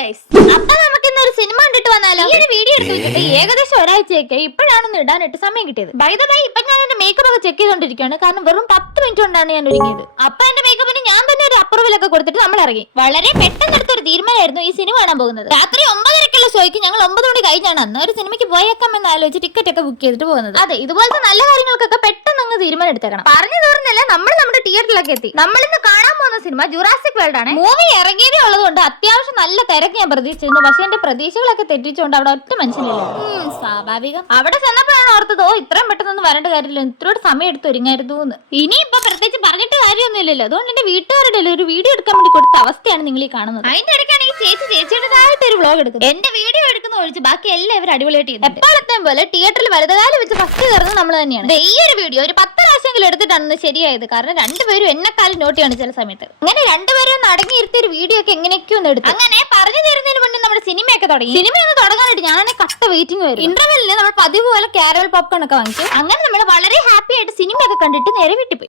Guys, അപ്പൊ നമുക്ക് ഇന്നൊരു സിനിമ കണ്ടിട്ട് വന്നാലോ? ഈ ഒരു വീഡിയോ എടുത്ത് വെച്ചിട്ട് ഏകദേശം ഒരാഴ്ചയൊക്കെ ഇപ്പോഴാണ് ഇടാനായിട്ട് സമയം കിട്ടിയത്. ബൈ ദ ബൈ, ഇപ്പൊ ഞാൻ എന്റെ മേക്കപ്പ് ഒക്കെ ചെക്ക് ചെയ്തോണ്ടിരിക്കുകയാണ്. കാരണം വെറും 10 മിനിറ്റ് കൊണ്ടാണ് ഞാൻ ഒരുങ്ങിയത്. അപ്പൊ എന്റെ മേക്കപ്പിന് ഞാൻ തന്നെ ഒരു അപ്രൂവലൊക്കെ കൊടുത്തിട്ട് നമ്മൾ ഇറങ്ങി. വളരെ പെട്ടെന്ന് എടുത്തൊരു തീരുമാനമായിരുന്നു ഈ സിനിമ കാണാൻ പോകുന്നത്. രാത്രി 9:30ക്കുള്ള ഷോയ്ക്ക് ഞങ്ങൾ 9 മണി കഴിഞ്ഞാണ് അന്ന് ഒരു സിനിമയ്ക്ക് പോയേക്കാമെന്ന് ആലോചിച്ച് ടിക്കറ്റ് ഒക്കെ ബുക്ക് ചെയ്തിട്ട് പോകുന്നത്. അതെ, ഇതുപോലത്തെ നല്ല കാര്യങ്ങൾക്കൊക്കെ പെട്ടെന്ന് അങ്ങ് തീരുമാനം എടുത്തേക്കണം. പറഞ്ഞു തീർന്നില്ല, നമ്മൾ നമ്മുടെ തിയേറ്ററിലൊക്കെ എത്തി. നമ്മളിന്ന് കാണാൻ പോകുന്ന സിനിമ ജുറാസിക് വേൾഡ് ആണ്. മൂവി ഇറങ്ങിയതേ ഉള്ളതുകൊണ്ട് അത്യാവശ്യം നല്ല തിരക്ക് ഞാൻ പ്രതീക്ഷിച്ചിരുന്നു. പക്ഷെ എന്റെ പ്രതീക്ഷകളൊക്കെ തെറ്റിച്ചുകൊണ്ട് അവിടെ ഒറ്റ മനുഷ്യനില്ല. സ്വാഭാവികം. അവിടെ ചെന്നപ്പോഴാണ് ഓർത്തതോ ഇത്രയും പെട്ടെന്നൊന്നും വരേണ്ട കാര്യമില്ല, ഇത്രയോട് സമയം എടുത്ത് ഒരുങ്ങായിരുന്നു എന്ന്. ഇനിയിപ്പൊ പ്രത്യേകിച്ച് പറഞ്ഞിട്ട് കാര്യമൊന്നുമില്ലല്ലോ. അതുകൊണ്ട് എന്റെ വീട്ടുകാരുടെ ഒരു വീഡിയോ എടുക്കാൻ വേണ്ടി കൊടുത്ത അവസ്ഥയാണ് നിങ്ങൾ ഈ കാണുന്നത്. അതിന്റെ ഇടയ്ക്കാണ് ഈ ചേച്ചിയുടേതായിട്ട് ഒരു വ്ലോഗ് എടുക്കുന്നത്. എന്റെ വീഡിയോ എടുക്കുന്ന ഒഴിച്ച് ബാക്കി എല്ലാവരും അടിപൊളിയായിട്ട് ചെയ്യുന്നത്. എപ്പോഴത്തെയും പോലെ തിയേറ്ററിൽ വലുതുകാലം വെച്ച് ഫസ്റ്റ് കയറുന്നത് നമ്മൾ തന്നെയാണ്. ഈ ഒരു വീഡിയോ ഒരു 10 പ്രാവശ്യമെങ്കിലും എടുത്തിട്ടാണ് ശരിയായത്. കാരണം രണ്ടുപേരും എന്നെക്കാലം നോട്ടിയാണ് ചില സമയത്ത്. അങ്ങനെ രണ്ടുപേരും ഒന്ന് അടങ്ങിയിരുത്തിയ ഒരു വീഡിയോ ഒക്കെ എങ്ങനെയൊക്കെ ഒന്ന് എടുത്തു. അങ്ങനെ പറഞ്ഞു തരുന്നതിന് മുന്നേ നമ്മുടെ സിനിമയൊക്കെ തുടങ്ങി. സിനിമ ഒന്ന് തുടങ്ങാനായിട്ട് ഞാനെ കട്ട വെയിറ്റിംഗ് വരും. ഇന്റർവെല്ലിന് നമ്മൾ പതിവ് പോലെ കാരവൽ പോപ്കോൺ ഒക്കെ വാങ്ങിച്ചു. അങ്ങനെ നമ്മൾ വളരെ ഹാപ്പി ആയിട്ട് സിനിമയൊക്കെ കണ്ടിട്ട് നേരെ വീട്ടിൽ പോയി.